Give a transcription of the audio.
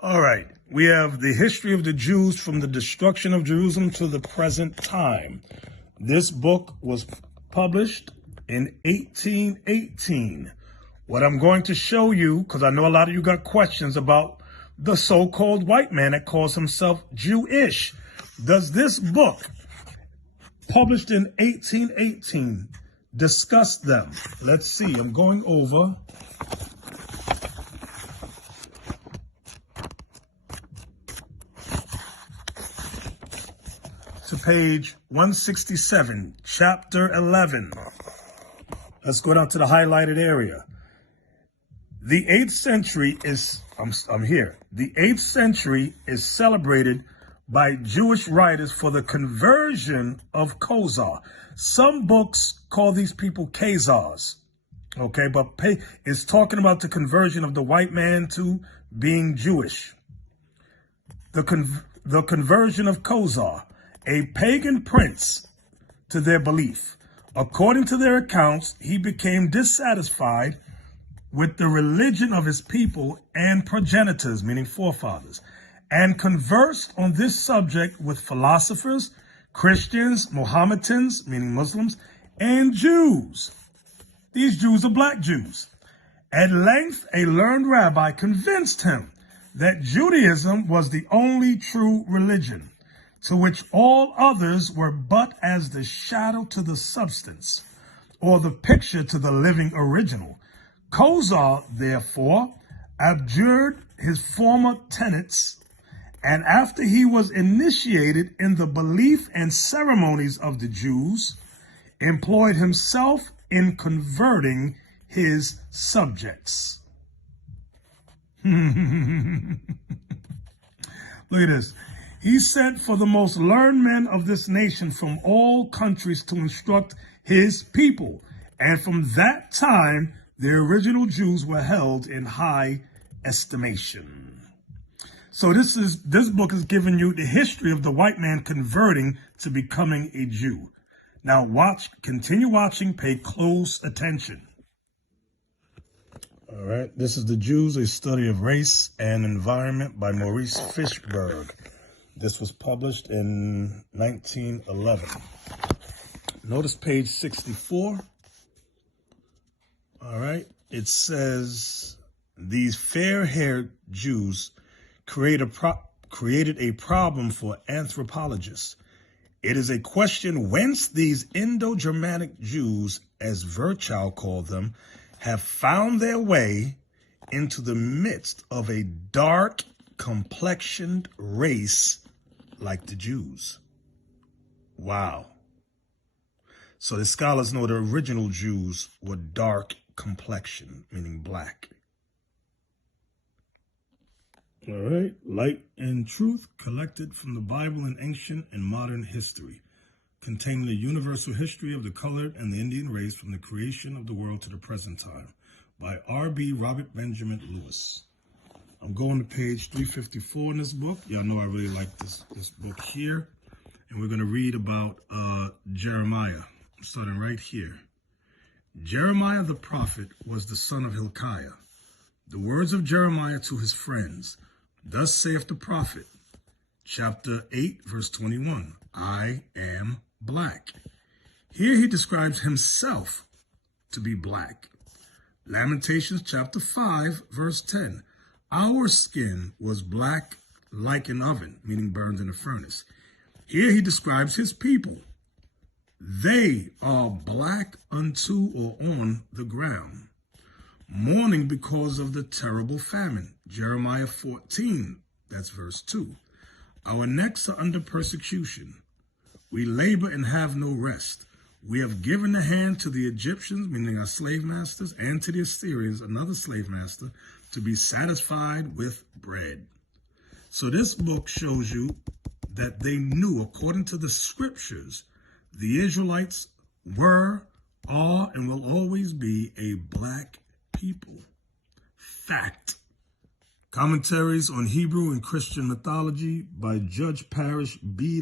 All right, we have the history of the Jews from the destruction of Jerusalem to the present time. This book was published in 1818. What I'm going to show you, because I know a lot of you got questions about the so-called white man that calls himself Jewish. Does this book, published in 1818, discuss them? Let's see. I'm going over to page 167, chapter 11. Let's go down to the highlighted area. The 8th century is, I'm here. The 8th century is celebrated by Jewish writers for the conversion of Khazar. Some books call these people Khazars, okay? But it's talking about the conversion of the white man to being Jewish. The conversion of Khazar, a pagan prince, to their belief. According to their accounts, he became dissatisfied with the religion of his people and progenitors, meaning forefathers, and conversed on this subject with philosophers, Christians, Mohammedans, meaning Muslims, and Jews. These Jews are black Jews. At length, a learned rabbi convinced him that Judaism was the only true religion, to which all others were but as the shadow to the substance, or the picture to the living original. Khazar, therefore, abjured his former tenets, and after he was initiated in the belief and ceremonies of the Jews, employed himself in converting his subjects. Look at this. He sent for the most learned men of this nation from all countries to instruct his people. And from that time, the original Jews were held in high estimation. So this book is giving you the history of the white man converting to becoming a Jew. Now continue watching, pay close attention. All right, this is The Jews, a Study of Race and Environment by Maurice Fishberg. This was published in 1911. Notice page 64. All right. It says, these fair-haired Jews created a problem for anthropologists. It is a question whence these Indo-Germanic Jews, as Virchow called them, have found their way into the midst of a dark complexioned race like the Jews. Wow. So the scholars know the original Jews were dark complexion, meaning black. All right. Light and Truth, collected from the Bible in ancient and modern history, containing the universal history of the colored and the Indian race from the creation of the world to the present time, by R.B. Robert Benjamin Lewis. I'm going to page 354 in this book. Y'all know I really like this book here. And we're going to read about Jeremiah. I'm starting right here. Jeremiah the prophet was the son of Hilkiah. The words of Jeremiah to his friends. Thus saith the prophet, chapter 8, verse 21. I am black. Here he describes himself to be black. Lamentations chapter 5, verse 10. Our skin was black like an oven, meaning burned in a furnace. Here he describes his people. They are black unto or on the ground, mourning because of the terrible famine. Jeremiah 14, that's verse 2. Our necks are under persecution. We labor and have no rest. We have given the hand to the Egyptians, meaning our slave masters, and to the Assyrians, another slave master, to be satisfied with bread. So this book shows you that they knew, according to the scriptures, the Israelites were, are, and will always be a black people. Fact. Commentaries on Hebrew and Christian mythology by Judge Parrish B.